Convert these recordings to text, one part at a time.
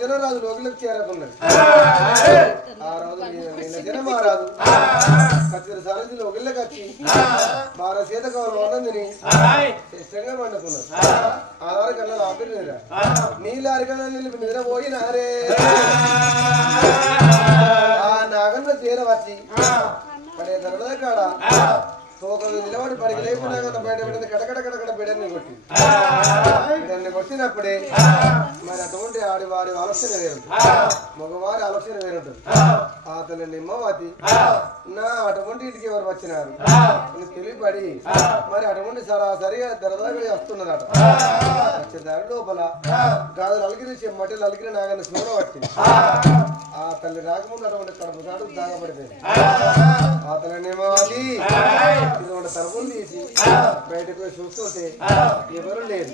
జనరాజు లోకిలోకి చేరకున్నాడు ఆ రోజు నిన్న జనమారాదు కత్తిరి సారథిలో ఒకళ్ళకి వచ్చి బాగా శీతకాలం అన్నందిని ఇష్టంగా పండుకున్నాడు ఆధార కళ్ళ ఆపిరా నీళ్ళు అరికన్నా నిలిపి నిద్రపోయినారే ఆ నాగన్న చేర వచ్చి పడే ధరల కాడ తోక నిలబడి పడికి లేకుండా బయట పెట్టింది కడకడ బిడన్ని కొట్టి బిడన్ని కొట్టినప్పుడే మరి అటువంటి వారి ఆలోచన వేరుంటుంది మగవారి ఆలోచన వేరుంటుంది అతను నిమ్మవతి నా అటువంటి ఇంటికి ఎవరు వచ్చినారు తెలియపడి మరి అటువంటి సరాసరిగా దరదాగా వస్తున్నదట వచ్చే దారి లోపల గాజులు అలిగిరి మట్టలు అలిగిరి నాగన్న స్మరణ పట్టింది ఆ తల్లి రాకముందు అటువంటి కడుపు దాటు దాగబడిపోయింది ఆ తల్లి నిమ్మవతి ఇటువంటి తరపులు తీసి బయటకు చూస్తుంటే ఎవరు లేదు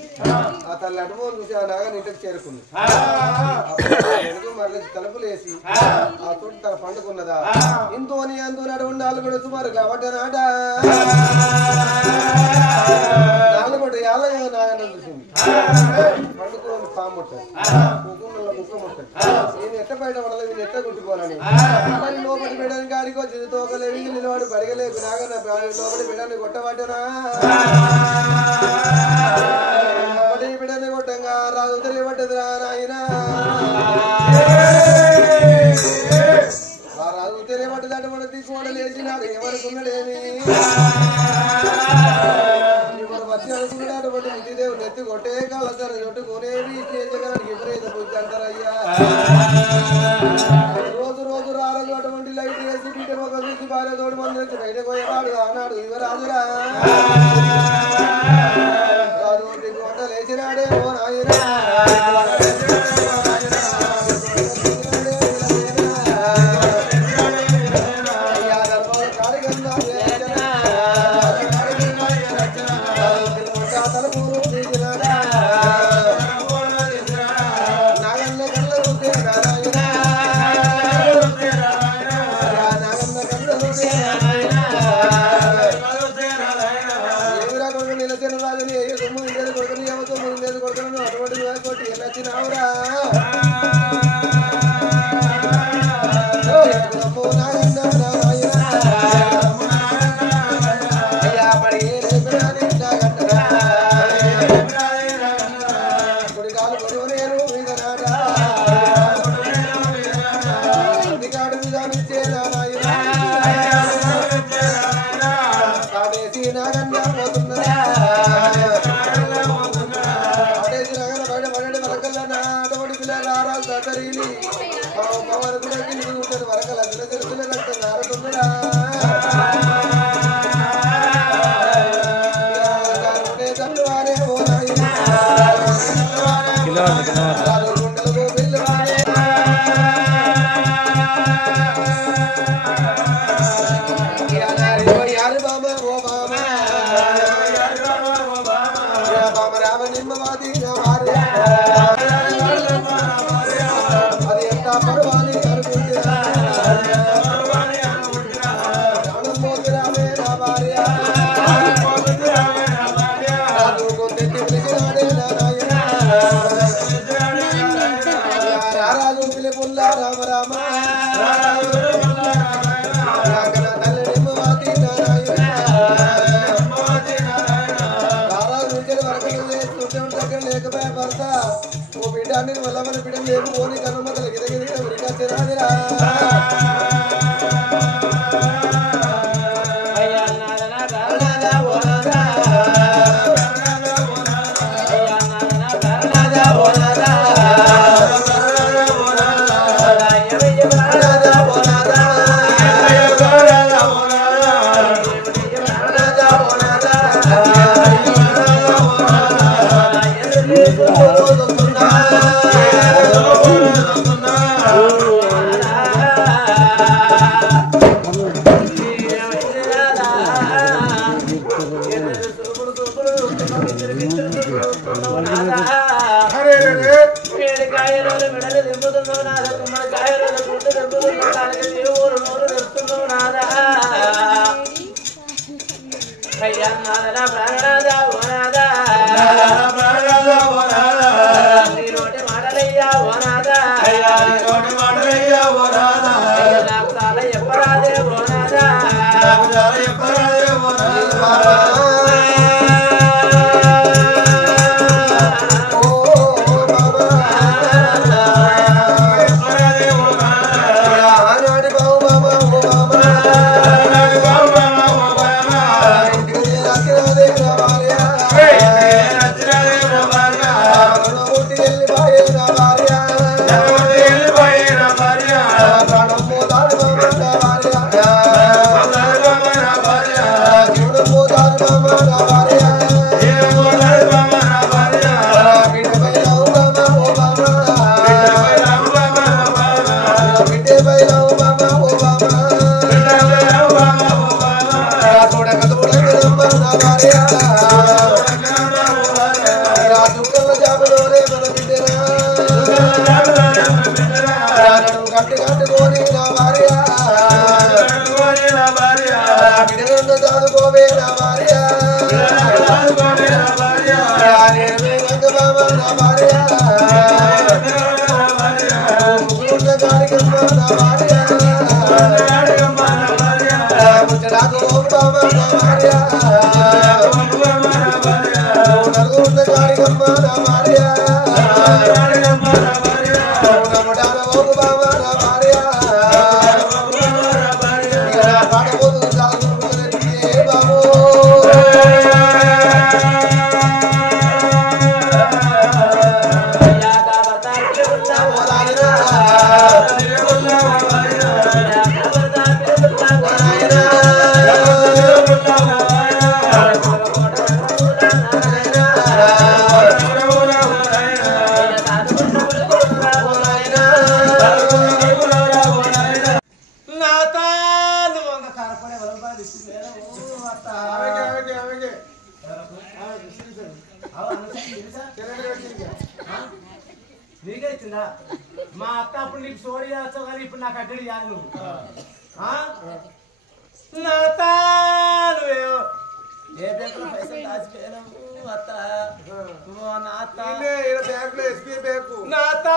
ఆ తల్లి అటుమోలు చూసి ఆ నాగని ఇంటికి చేరుకుంది మరలి తలుపులు వేసి ఆ తోటి తన పండుకున్నదా ఇంతోని అందు నడువు నాలుగు సుమారు కాబట్టి నాట నాలుగు యాదగా నాగన చూసింది పండుకున్న పాము ఉంటుంది కుక్కల కుక్క ఉంటుంది నేను ఎట్ట బయట పడలేదు నేను ఎట్ట కొట్టుకోవాలని మరి లోపలి బిడ్డని కాడికి వచ్చింది తోకలేవి నిలబడి పడగలేదు నాగన లోపలి బిడ్డని కొట్టబట్టనా బిడ్డని కొట్టంగా రాజు తెలియబట్టదు రా నాయనా ఆ రాజు తెలియబట్టదంటే మనం తీసుకోవడం లేచినాడు ఏమనుకున్నాడేమి ఇప్పుడు వచ్చి అనుకున్నాడు అటువంటి విధిదేవుడు ఎత్తి కొట్టే కాలసారి కొట్టుకునేవి చేసేదానికి ఎప్పుడైతే పోయి అంటారయ్యా రోజు రాలేదు అటువంటి లైట్ వేసి బిడ్డ ఒక చూసి భార్య తోడు మంది వచ్చి బయట పోయేవాడు అన్నాడు యువరాజురా రాజు వంట లేచినాడే ఓ నాయనా అయ్యా నాదన ప్రాణనాద ఓనాద నీ నోటి మాటలయ్యా ఓనాద నాకు చాలా చెప్పరాదే ఓనాద నీకే ఇచ్చిందా మా అత్త అప్పుడు నీకు సోరీ చేస్తావు కానీ ఇప్పుడు నాకు అడ్డడి కాదు నువ్వు నా నువ్వే ఏ బ్యాంకులో పైసలు దాచిపోయావు అత్త నా అత్త నా అత్త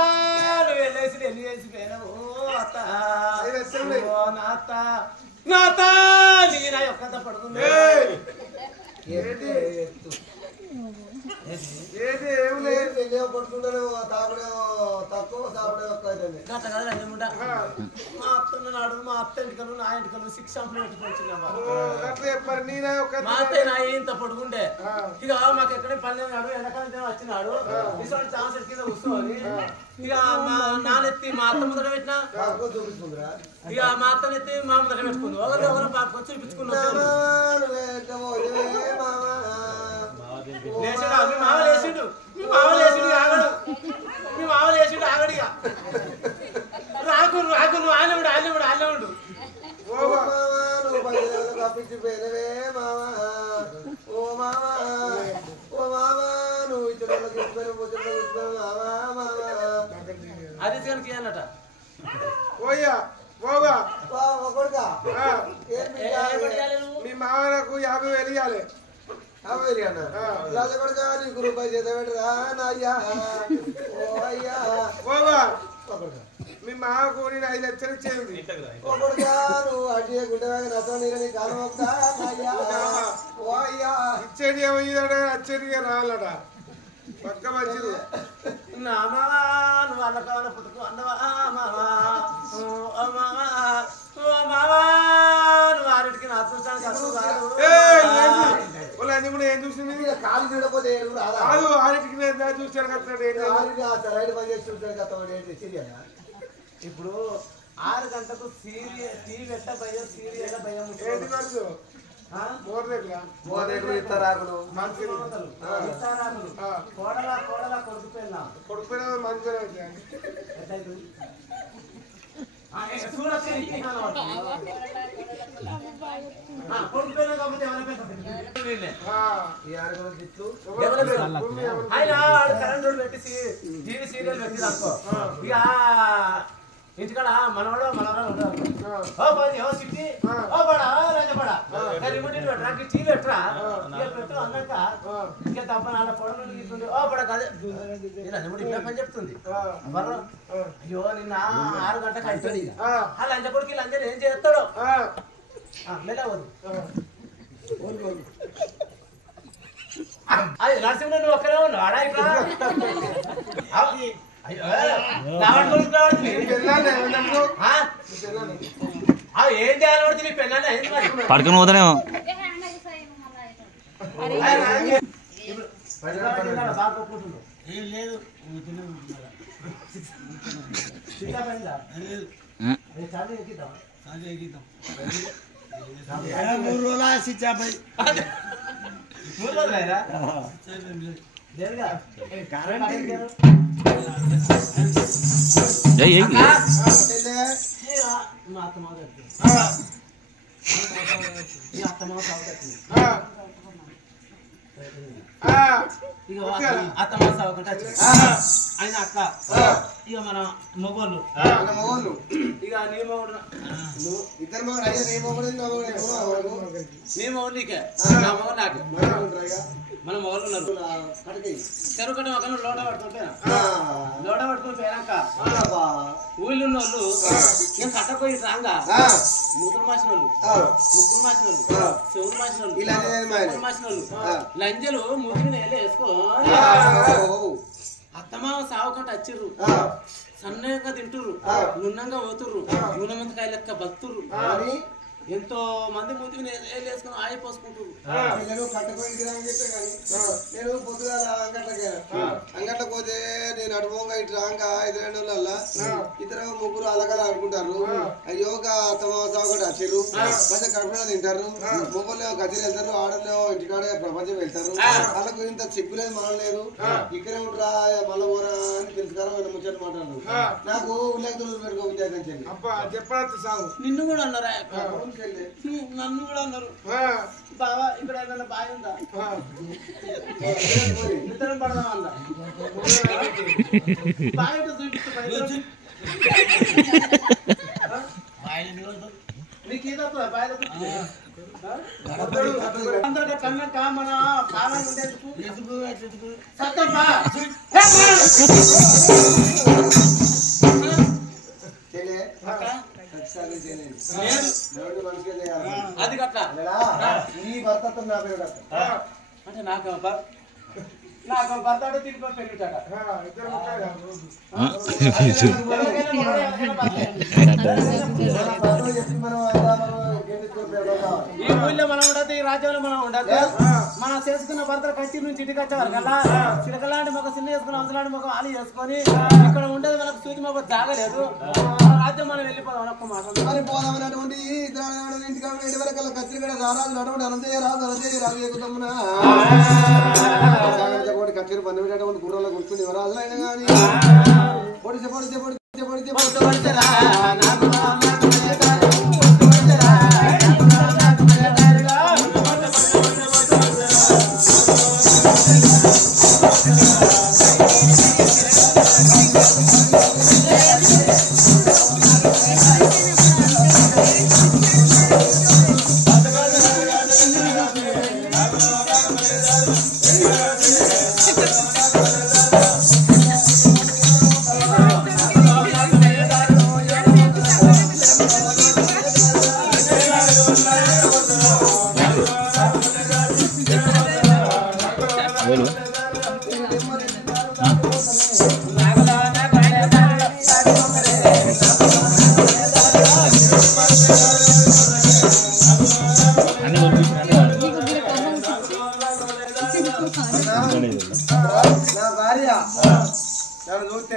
నువ్వు వెళ్ళేసి ఎన్ని వేసిపోయావు అత్త నా అత్త నా అత్త నీ నా ఒక్కంత పడుతుంది మా అత్తన్నాడు మా అత్త ఇంటికలు నా ఇంటికలు 6 సంపులు మా అత్తయ్య నా ఇంత పొడుగుండే ఇక మాకు ఎక్కడ పని నాడు ఎండాకాలం వచ్చినాడు ఇటువంటి ఛాన్స్ కింద కూర్చోవాలి ఇక మా నాన్నెత్తి మా అత్త ముందర పెట్టినా ఇక మా అత్తనెత్తి మా ముందర పెట్టుకుంది ఒకరు పాప చూపించుకున్నాడు మీ మామ లేచిండు ఆగడు మీ మామ లేచిండు ఆగడిగా రాకు నువ్వు ఆనే ఉండు తప్పించిపోయినవే మామా ఓ మామా ఓ మామా నువ్వు ఇతరులకు మామా అది చేయాలట ఓయ్యా కొడుకా మీ మామలకు 50,000 ఇవ్వాలి 50,000 అన్న కొడుకా నీకు రూపాయి చేత పెట్టరా నాయ్యా ఓ అయ్యా మీ మామకు నేను 5 లక్షలు ఇచ్చేది కొడుకా నువ్వు అడ్డీ గుండె నష్టం నీరని కాలం ఓ అయ్యా ఇచ్చేది ఏమో వచ్చేది రావాలట పక్క మంచిది నా మామా నువ్వు అన్న కావాల పుట్టుకు అన్నవా మామా ఓ మామా నువ్వు ఆరింటికి నా చూసాను ఏం చూసింది కాలు చూడకపోతే కాదు ఆరింటికి చూసాను కదా పని చేసి చూసాను కదా ఇప్పుడు 6 గంటలకు టీవీ పెట్ట భయం సీరియల్ భయం కోడలా కొడుకుపోయినా మంచిగా ఆయన కరెంట్ పెట్టి టీవీ సీరియల్ పెట్టింది అనుకో ఇక ఇంటికాడ మనవాడు ఓ పది ఓ సిట్టి ఓ పడా రాజపడా రిమోట్ పెట్టరా టీ పెట్టరా ఇక పెట్టు అన్నాక ఇంకా తప్ప నాలుగు పొడలు తీసుకుంటే ఓ పడ కదే రిమోట్ ఇట్లా పని చెప్తుంది అయ్యో నిన్న 6 గంటలకు అయిపోయింది ఇక ఆ లంచ కొడుకు లంచం ఏం చేస్తాడు మెల్లవదు అది నరసింహ నువ్వు ఒక్కరే ఉన్నావు ఆడా ఇక్కడ ఏం చేయాలి నీ పెళ్ళాన్ని పడుకుని పోతానేమో లేదు మూడు రోజుల సిచ్చాపై 3 రోజులైనా ఆయన అక్క ఇక మన మొగోళ్ళు ఇక నీ మొగుడు ఇద్దరు మొగడు అయ్యా నీ మొగడు నీ మొగడు నీకే నా మొగడు నాకే మన మొగలు ఉన్నారు చెరువు కట్ట ఒక లోట పట్టుకుని పోయినాక ఊళ్ళో ఉన్న వాళ్ళు నేను కట్టపోయి రాంగా నూతులు మాసిన వాళ్ళు ముక్కులు మాసిన వాళ్ళు చెవులు మాసిన వాళ్ళు మాసిన వాళ్ళు లంజలు ముద్దుని నెల వేసుకొని అత్తమావ సావుకంట వచ్చిర్రు సన్నగా తింటుర్రు నున్నంగా పోతుర్రు నూనెమంతకాయ లెక్క బతుర్రు ఎంతో మంది మూతికి వేసుకుని ఆయ పోసుకుంటారు నేను పొద్దుగాల అంగట్లకు పోతే నేను అడుపోగా ఇటు రాంగా 5 రోజులల్లా ఇద్దరు ముగ్గురు అలగల అనుకుంటారు అయ్యోగా తమసాగట వచ్చిర్రు కొంచెం కడుపున తింటారు మొగ్గులు గదిలు వెళ్తారు ఆడలో ఇంటికాడే ప్రపంచం వెళ్తారు వాళ్ళకు ఇంత సిగ్గులేదు మనం లేదు ఇక్కడే ఉంటారా మళ్ళా ఊరా అని తెలుసుకోవాలని ముచ్చట మాట్లాడు నాకు ఉల్లేఖలు పెట్టుకోవచ్చు చెప్పచ్చు సాగు నిన్ను కూడా అన్నారా నన్ను కూడా అన్నారు బావా ఇక్కడ ఏదైనా బావి ఉందా ఇద్దరం పడదాం అన్నా బావి చూపిస్తు నీకు ఈదవుతుందా బావి అందరికీ కన్నాక మన కాలం ఉండేందుకు సత్తప్పా అది కట్ట నీ భర్తతో నా పేరు అంటే నాకు భర్త అంటే తిరిగి పెరుగుతాడ ఈ ఊళ్ళో మనం ఉండదు ఈ రాజ్యంలో మనం ఉండదు మనం చేసుకున్న భర్తలు కచ్చి నుంచి ఇంటికి వచ్చేవారు కదా చిలకలాంటి మొక్క చిన్న చేసుకుని అవసరాంటి మొక్క ఆలి చేసుకొని ఇక్కడ ఉండేది మనకు సూచి మొక్క జాగలేదు రాజ్యం మనం వెళ్ళిపోదాం ఒక్క మాట మరి పోదామన్నటువంటి ఇద్దరు ఇంటికి వరకు కచ్చి కూడా రారాజు నడవండి అనంతయ్య రాజు ఎక్కుతామునా కోటి కచ్చేరు పన్నెండు గుర్రంలో కూర్చుని ఎవరాజు అయినా కానీ పొడిచి పొడిచి పొడిచి పొడిచి పొడిచరా నా భార్య నన్ను చూస్తే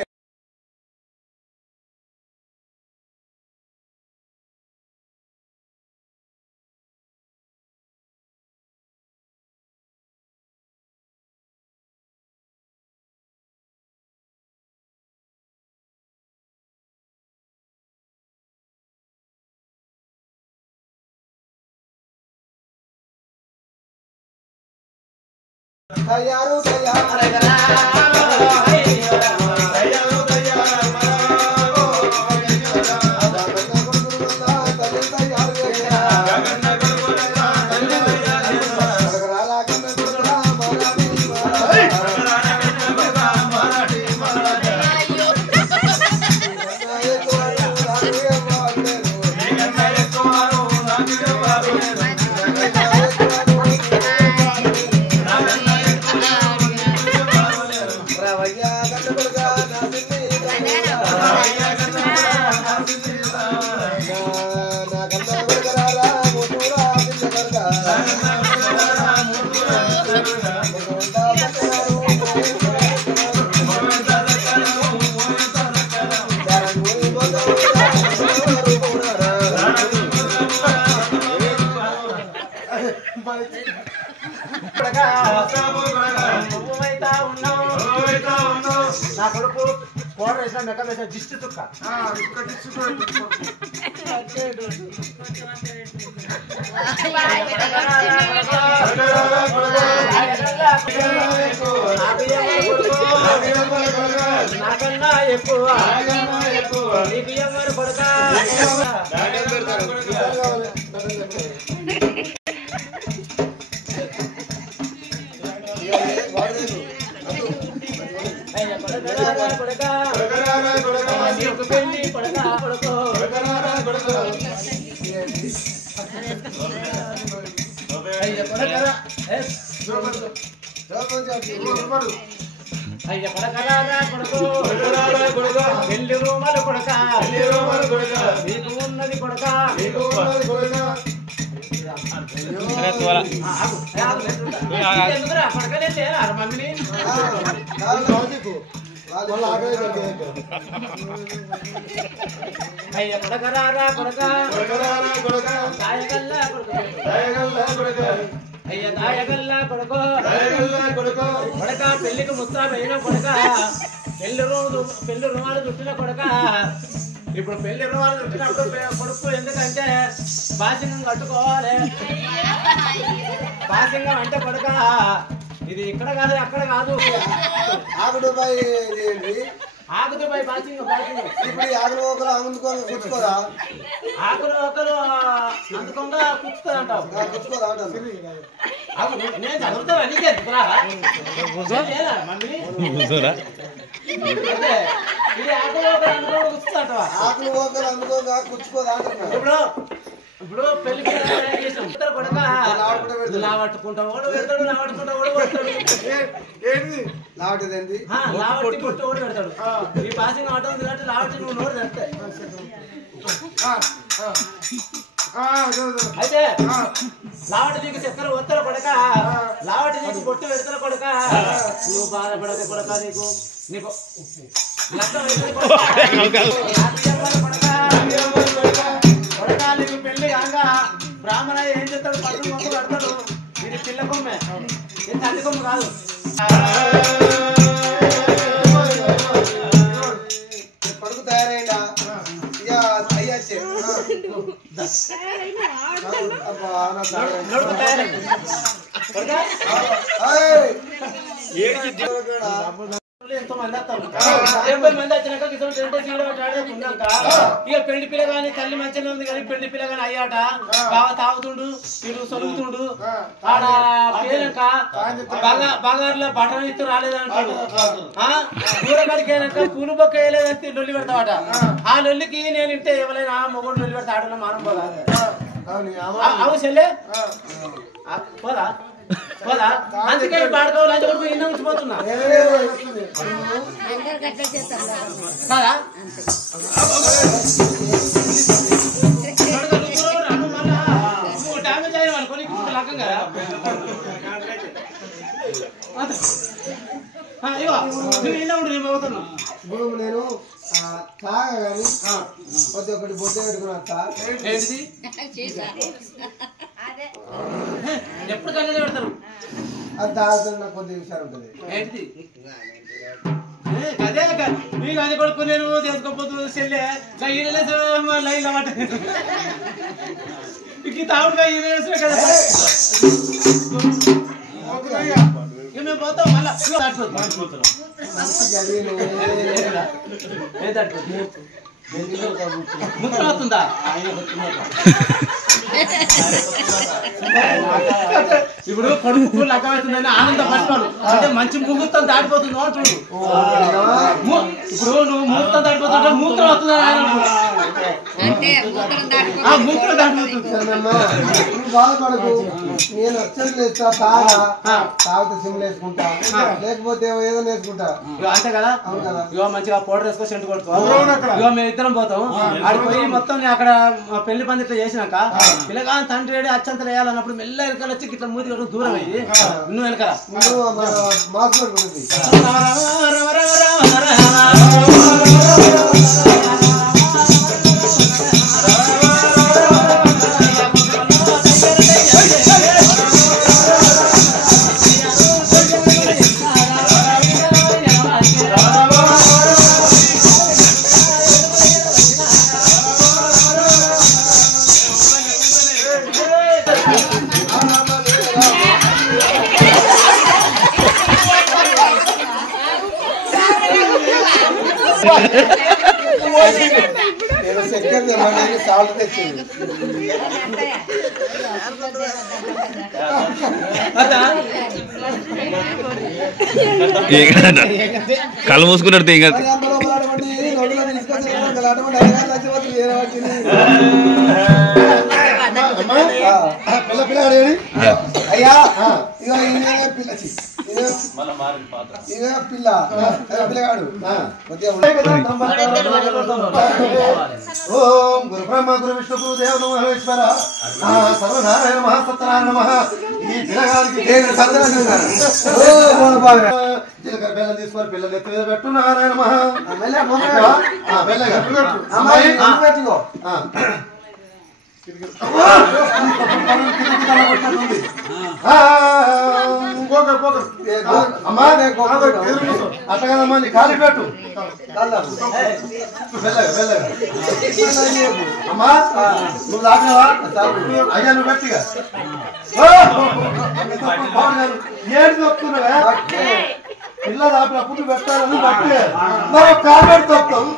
తయారు తయారు నా కొడుకు కోడ వేసిన మెక్క వేసిన దిష్టి తుక్క నాకన్నా ఎక్కువ నీకు ఎవరు కొడుక అయ్య పడకరారా కొడుకు పెళ్లి రూమలు కొడక నీకు ఉన్నది కొడక ఎందుకురా పడకలే తేరా మమ్మీని అయ్య పడకరారా కొడక దాయగల్లా కొడుకు అయ్య దాయగల్లా కొడుకు కొడక పెళ్లికి ముస్తాబైన కొడక పెళ్లి రుమాలు చుట్టిన కొడక ఇప్పుడు పెళ్లి రుమాలు చుట్టినప్పుడు కొడుకు ఎందుకంటే బాసింగం కట్టుకోవాలి బాసింగం అంటే కొడక ఇది ఇక్కడ కాదు అక్కడ కాదు ఆకుడుపై బాసింగం ఇప్పుడు ఆకులు ఒకరు అందుకోగా కూర్చుకోదా ఆకులు ఒకరు అందుకోగా కూర్చుకోదా అంటావు నేను చదువుతాను నీకే ఇది ఆకులు ఒకరు అందుకోగా కూర్చుంటావా ఆకులు ఒకరు అందుకోగా కూర్చుకోదా ఇప్పుడు పెళ్లి కొడక లావట్టుకుంటా ఓడు పెడతాడు లావట్టుకుంటా ఓడు కొడతాడు లావటిదేంటి లావట్టి కొట్టి ఓడి పెడతాడు ఈ పాసింగ్ ఆటో ఉంది కాబట్టి లావట్టి నువ్వు నోరు తెస్తాయి అయితే లావటి నీకు చక్కెర ఒత్తల కొడక లావటి నీకు బొట్టు పెడతల కొడక నువ్వు బాధపడక కొడక నీకు కొడక నీకు పెళ్లి కాక బ్రాహ్మణ ఏం చేస్తాడు పట్టు మొక్క పెడతాడు ఇది పిల్ల కొమ్మే ఇది తల్లి కొమ్మ కాదు కొడుకు తయారైందా ఇక అయ్యచ్చే ఎంతో మంది వస్తారు 70 మంది వచ్చినాక ఇక పెళ్లి పిల్ల గాని తల్లి మంచిగా ఉంది కానీ పెళ్లి పిల్ల గాని అయ్యాట బాగా తాగుతుండు వీడు సొలుగుతుండు ఆడ పేరక బాగారులో బట్టలు ఇస్తూ రాలేదంటాడు కూరగాడికి అయినాక పూలు బొక్క వేయలేదంటే లొల్లి పెడతావాట ఆ లొల్లికి నేను ఇంటే ఎవరైనా మొగుడు లొల్లి పెడతా ఆడలో మానం పోదా అవు చెల్లె పోదా పోదా అందుకే పాడుకోవాలి అది కూడా ఇన్న ఉంచిపోతున్నా కదా డ్యామేజ్ అయ్యాను అనుకోని లగ్గం కదా ఇవో నువ్వు ఇన్న ఉండు నేను పోతున్నా ఇప్పుడు నేను తాగా కానీ కొద్ది ఒకటి బొట్టు పెట్టుకున్నా ఏంటిది ఎప్పుడు కన్నా పెడతారు అది తాగుతున్న నాకు కొద్ది విషయాలు ఉంటుంది ఏంటిది అదే మీకు అది కొడుకు నేను చేసుకోపోతు చెల్లె లైన్ అన్నమాట మీకు తావుడుగా ఈరేసే కదా మేము పోతాం మళ్ళా ముద్ర వస్తుందా ఇప్పుడు కొడుకు లగ్గమవుతుందని ఆనందపడతాను అంటే మంచి ముహూర్తం దాటిపోతుంది అంటుడు ఇప్పుడు నువ్వు ముహూర్తం దాటిపోతుంటే మూత్రం వస్తుంది మూత్రం దాటిపోతుంది బాధపడకు నేను వచ్చేది వేస్తా తాగితే సిమ్లు వేసుకుంటా లేకపోతే ఏదో వేసుకుంటా అంతే కదా అవును కదా ఇగో మంచిగా పౌడర్ వేసుకో సెంటు కొట్టుకో ఇగో మేము ఇద్దరం పోతాం ఆడికి పోయి మొత్తం అక్కడ పెళ్లి పంది ఇట్లా చేసినాక పిల్లగా తండ్రి ఏడి అచ్చంతలు వేయాలన్నప్పుడు మెల్ల వెనకాల వచ్చి ఇట్లా మూతి కొడుకు దూరం అయ్యి నువ్వు వెనకరా నేను సెకండ్ సాల్ట్ తెచ్చింది కళ్ళు మూసుకున్నాడు తీగ అయ్యా పిల్ల పిల్లగాడు ఓం గురు బ్రహ్మ గురు విష్ణు గురు దేవ నమో మహేశ్వర సర్వనారాయణ మహాసత్యనారాయణ నమః. ఈ పిల్లగాడికి జీలకర్ర బెల్లం తీసుకొని పిల్లలు ఎత్తి మీద పెట్టు నారాయణ మహా అట్టగదమ్మా నీ ఖాళీ పెట్టు అమ్మా నువ్వు దాటినవా అయ్యా నువ్వు గట్టిగా ఏడు తొక్కున్నావా పిల్ల దాపినప్పుడు పెట్టాలని బట్టి మరి కామెడు తొక్కుతావు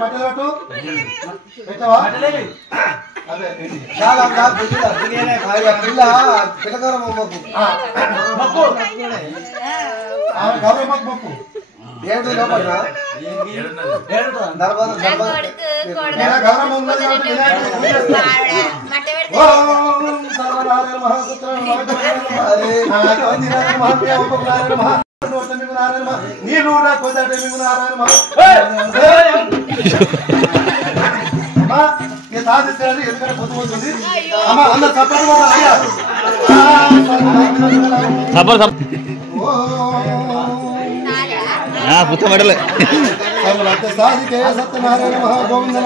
బట్టలు పెట్టు పెట్టవా అదే పిల్ల పిల్లకాలం గౌరవ మొక్కు ఏడు లోపల నీరు కొందటే మీకు నారాయణ సాధిస్తారని ఎందుకంటే పొద్దుపోతుంది అమ్మ అందరు పుచ్చబడలే సాధికే సత్యనారాయణ మహా గోవింద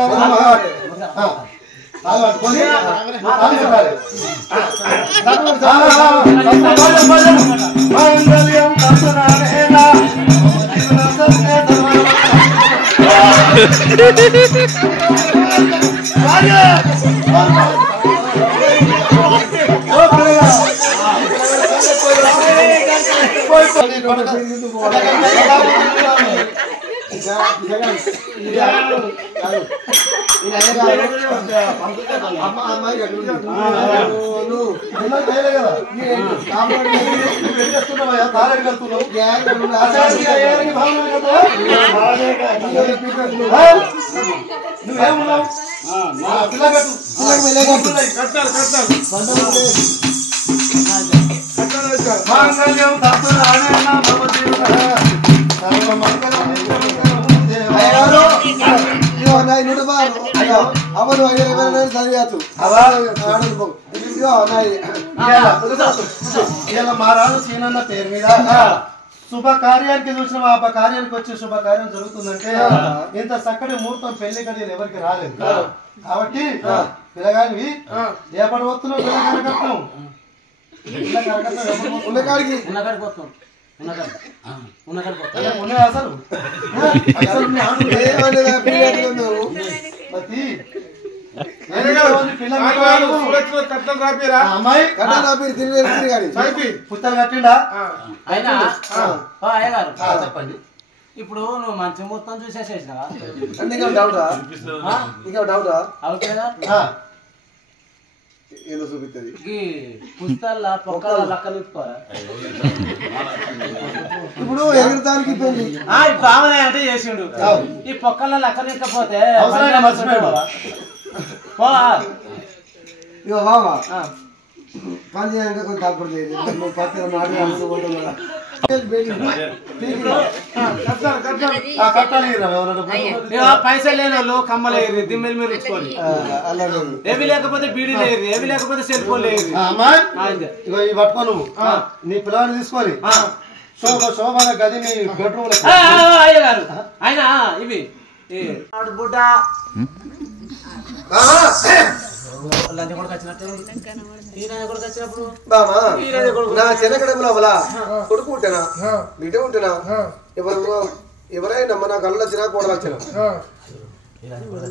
అవను చదివాచు ఇలా మారాడు సీనన్న పేరు మీద శుభకార్యానికి చూసిన ఆ కార్యానికి వచ్చి శుభకార్యం జరుగుతుందంటే ఇంత చక్కటి ముహూర్తం పెళ్లి గడియలు ఎవరికి రాలేదు కాబట్టి పిల్లగానివి ఏపటి వస్తున్నావు పిల్లకాడికి అసలు పుస్తలు కట్టిండా చెప్పండి. ఇప్పుడు నువ్వు మంచి మొత్తం చూసేసేసినావా? ఏదో చూపిస్తుంది పుస్తకాల పొక్కల లక్క నింపుకోరా ఇప్పుడు ఎగరడానికి బావనే అంటే చేసిండు. ఈ పొక్కల లక్క నింపకపోతే ఇక బావా పని చేయాలంటే కొంచెం తప్పుడు చేయదు పత్తి నాటి అనుకుంటున్నా పైసలు లేని వాళ్ళు కమ్మలు ఎగిరి దిమ్మెలు మీరు ఇచ్చుకోండి. ఏవి లేకపోతే బీడీ లేరు, ఏవి లేకపోతే సెల్ ఫోన్ లేరు. పట్టుకో నువ్వు నీ పిల్లల్ని తీసుకొని శోభన గది నీ బెడ్రూమ్ అయ్యగారు ఆయన ఇవి బుడ్డ లంచ్ కూడా వచ్చినట్టు వచ్చినప్పుడు నా చిన్నకడపు లోపల కొడుకు ఉంటేనా బిడ్డ ఉంటేనా ఎవరైనా మన కళ్ళు వచ్చినా కూడలు వచ్చినా ఎవరు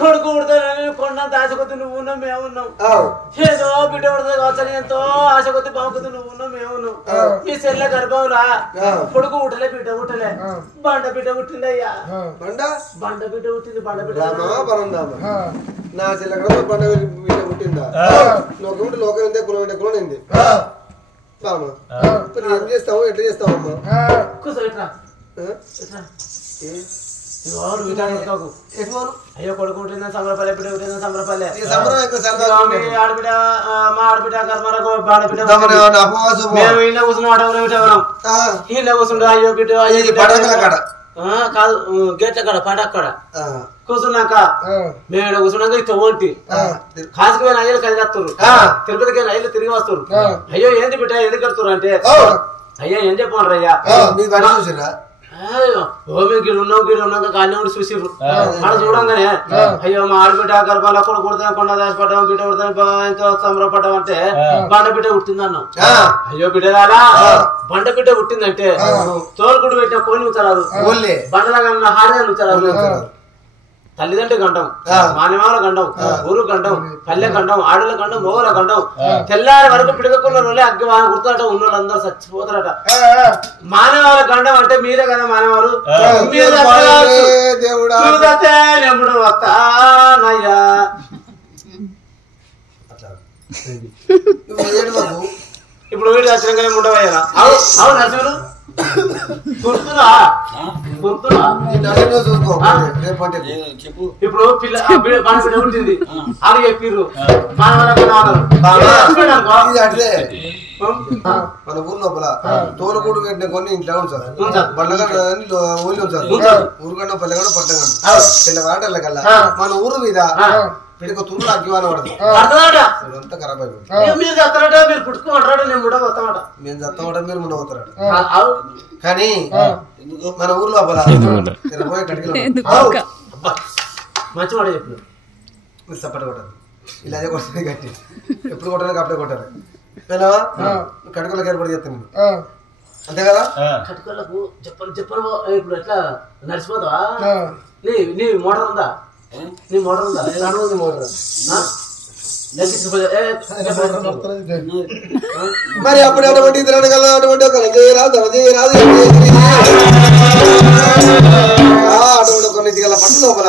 కొడుకు ఉడతానని కొండంత ఆశ కొద్ది నువ్వు ఉన్నావు మేము ఉన్నాం ఏదో బిడ్డ ఉడతా కావచ్చని ఎంతో ఆశ కొద్ది బాగుంది నువ్వు ఉన్నావు మేము ఉన్నాం మీ సెల్ల గర్భంలా కొడుకు ఉట్టలే బిడ్డ ఉట్టలే బండ బిడ్డ పుట్టిందయ్యా బండ బిడ్డ పుట్టింది బండ బిడ్డ నా చెల్ల బండ బిడ్డ పుట్టిందా లోకం లోకం ఎంత కులం కులం ఏంది బామా ఏం చేస్తావు ఎట్లా చేస్తావమ్మా కూర్చోట్రా అయ్యో కొడుకు ఉంటుందని సంబరపల్లె బిడ్డ ఉంటుందని సంబరపల్లె ఆడబిడ్డ మా ఆడబిడ్డ బాడబిడ్డ మేము ఇళ్ళ కూర్చున్నాం ఇళ్ళ కూర్చుంటా అయ్యో బిడ్డ కాదు గేట్ల కాడ పండగ కాడ కూర్చున్నాక మేము కూర్చున్నాక ఇట్లా ఓంటి కాసుకు పోయిన అయ్యలు కలిగత్తురు తిరుపతికి అయ్యలు తిరిగి వస్తారు అయ్యో ఏంటి బిడ్డ ఎందుకు కడుతురు అంటే అయ్యా ఏం చెప్పండి అయ్యా గిడు ఉన్నాక కాళ్ళ చూసిర్రు అక్కడ చూడంగానే అయ్యో మా ఆడబిడ్డ గర్భాల కూడా కొడుతున్నా కొండ దాచిపడ్డాం బిడ్డ కొడుతున్నా ఎంతో సంబరపడ్డాం అంటే బండ బిడ్డ పుట్టింది అన్నాం అయ్యో బిడ్డ రాలా బండ బిడ్డ పుట్టిందంటే తోలుగుడు పెట్టిన కోని ఉంచరాదు బండలా హాడే ఉంచరాదు తల్లిదండ్రి గండం మానవాళ్ళ గండం ఊరు గండం పల్లె గండం ఆడల గండం మోగల గండం తెల్లారి వరకు పిడకకున్న రోజులే అగ్గి గుర్తుట ఉన్న వాళ్ళందరూ చచ్చిపోతారట మానవాళ్ళ గండం అంటే మీరే కదా మానవాళ్ళు ఎప్పుడు వస్తానయ్యా ఇప్పుడు వీడు దర్శనంగానే ఉండవయ్యా అవును నరసింహుడు గుర్తురా గుర్తురా ఇప్పుడు పిల్ల ఉంటుంది అది చెప్పిర్రు మన ఊరు లోపల తోలుగూడు పెట్టిన కొన్ని ఇంట్లో ఉంచారు బండగడ్డ ఊళ్ళు ఉంచారు ఊరుగడ్డ పల్లెగడ్డ పట్టగడ్డ చిన్న వాటర్ల కల్లా మన ఊరు మీద పిడిక తుర్రు అగ్గివాన పడదు అంతా ఖరాబ్ అయిపోయింది మీరు పుట్టుకుంటారా నేను ముండబోతామట మేము చస్తామట మీరు ముండబోతారట కానీ మన ఊరు లోపల 20 కటికలు మంచి మాట చెప్పు మీరు సపట కొట్టాలి ఇలాగే కొట్టాలి గట్టి ఎప్పుడు కొట్టాలి అప్పుడే కొట్టాలి కటుకలకు ఏర్పాటు చేస్తాను అంతే కదా కటుకలకు చెప్పను ఇప్పుడు ఎట్లా నడిచిపోతావా నీ మోటార్ ఉందా నీ మోటార్ ఉందా నీ మోటార్ మరి అప్పుడు అటువంటి అటువంటి అటువంటి కొన్ని పట్టు లోపల